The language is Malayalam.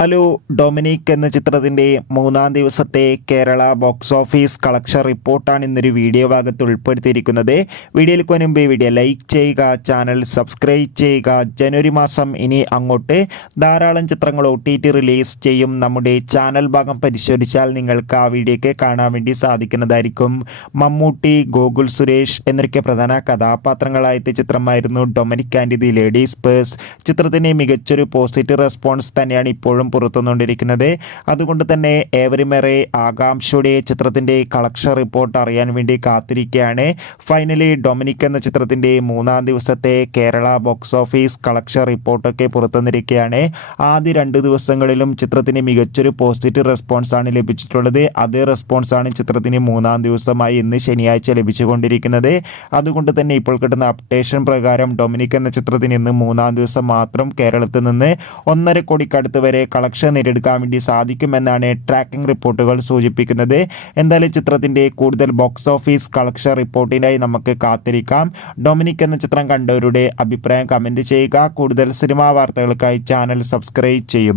ഹലോ ഡൊമിനിക് എന്ന ചിത്രത്തിന്റെ മൂന്നാം ദിവസത്തെ കേരള ബോക്സ് ഓഫീസ് കളക്ഷൻ റിപ്പോർട്ടാണ് ഇന്നൊരു വീഡിയോ ഭാഗത്ത് ഉൾപ്പെടുത്തിയിരിക്കുന്നത്. വീഡിയോയിൽ മുൻപ് വീഡിയോ ലൈക്ക് ചെയ്യുക ചാനൽ സബ്സ്ക്രൈബ് ചെയ്യുക. ജനുവരി മാസം ഇനി അങ്ങോട്ട് ധാരാളം ചിത്രങ്ങൾ ഒ റിലീസ് ചെയ്യും. നമ്മുടെ ചാനൽ ഭാഗം പരിശോധിച്ചാൽ നിങ്ങൾക്ക് ആ വീഡിയോയ്ക്ക് കാണാൻ വേണ്ടി സാധിക്കുന്നതായിരിക്കും. മമ്മൂട്ടി ഗോകുൽ സുരേഷ് എന്നൊക്കെ പ്രധാന കഥാപാത്രങ്ങളായ ചിത്രമായിരുന്നു Dominic and the ladies purse. ചിത്രത്തിന് മികച്ചൊരു പോസിറ്റീവ് റെസ്പോൺസ് തന്നെയാണ് ഇപ്പോഴും പുറത്തുനിന്നുകൊണ്ടിരിക്കുന്നത്. അതുകൊണ്ട് തന്നെ ഏവരുമേറെ ആകാംക്ഷയുടെ ചിത്രത്തിന്റെ കളക്ഷൻ റിപ്പോർട്ട് അറിയാൻ വേണ്ടി കാത്തിരിക്കുകയാണ്. ഫൈനലി ഡൊമിനിക് എന്ന ചിത്രത്തിന്റെ മൂന്നാം ദിവസത്തെ കേരള ബോക്സ് ഓഫീസ് കളക്ഷൻ റിപ്പോർട്ടൊക്കെ പുറത്തുനിന്നിരിക്കുകയാണ്. ആദ്യ രണ്ട് ദിവസങ്ങളിലും ചിത്രത്തിന് മികച്ചൊരു പോസിറ്റീവ് റെസ്പോൺസ് ആണ് ലഭിച്ചിട്ടുള്ളത്. അതേ റെസ്പോൺസ് ആണ് ചിത്രത്തിന് മൂന്നാം ദിവസമായി ഇന്ന് ശനിയാഴ്ച ലഭിച്ചുകൊണ്ടിരിക്കുന്നത്. അതുകൊണ്ട് തന്നെ ഇപ്പോൾ കിട്ടുന്ന അപ്ഡേഷൻ പ്രകാരം ഡൊമിനിക് എന്ന ചിത്രത്തിന് ഇന്ന് മൂന്നാം ദിവസം മാത്രം കേരളത്തിൽ നിന്ന് ഒന്നര കോടിക്കടുത്ത് വരെ കളക്ഷൻ നേടിയെടുക്കാൻ വേണ്ടി സാധിക്കുമെന്നാണ് ട്രാക്കിംഗ് റിപ്പോർട്ടുകൾ സൂചിപ്പിക്കുന്നത്. എന്തായാലും ചിത്രത്തിന്റെ കൂടുതൽ ബോക്സ് ഓഫീസ് കളക്ഷൻ റിപ്പോർട്ടിനായി നമുക്ക് കാത്തിരിക്കാം. ഡൊമിനിക് എന്ന ചിത്രം കണ്ടവരുടെ അഭിപ്രായം കമന്റ് ചെയ്യുക. കൂടുതൽ സിനിമാ വാർത്തകൾക്കായി ചാനൽ സബ്സ്ക്രൈബ് ചെയ്യുക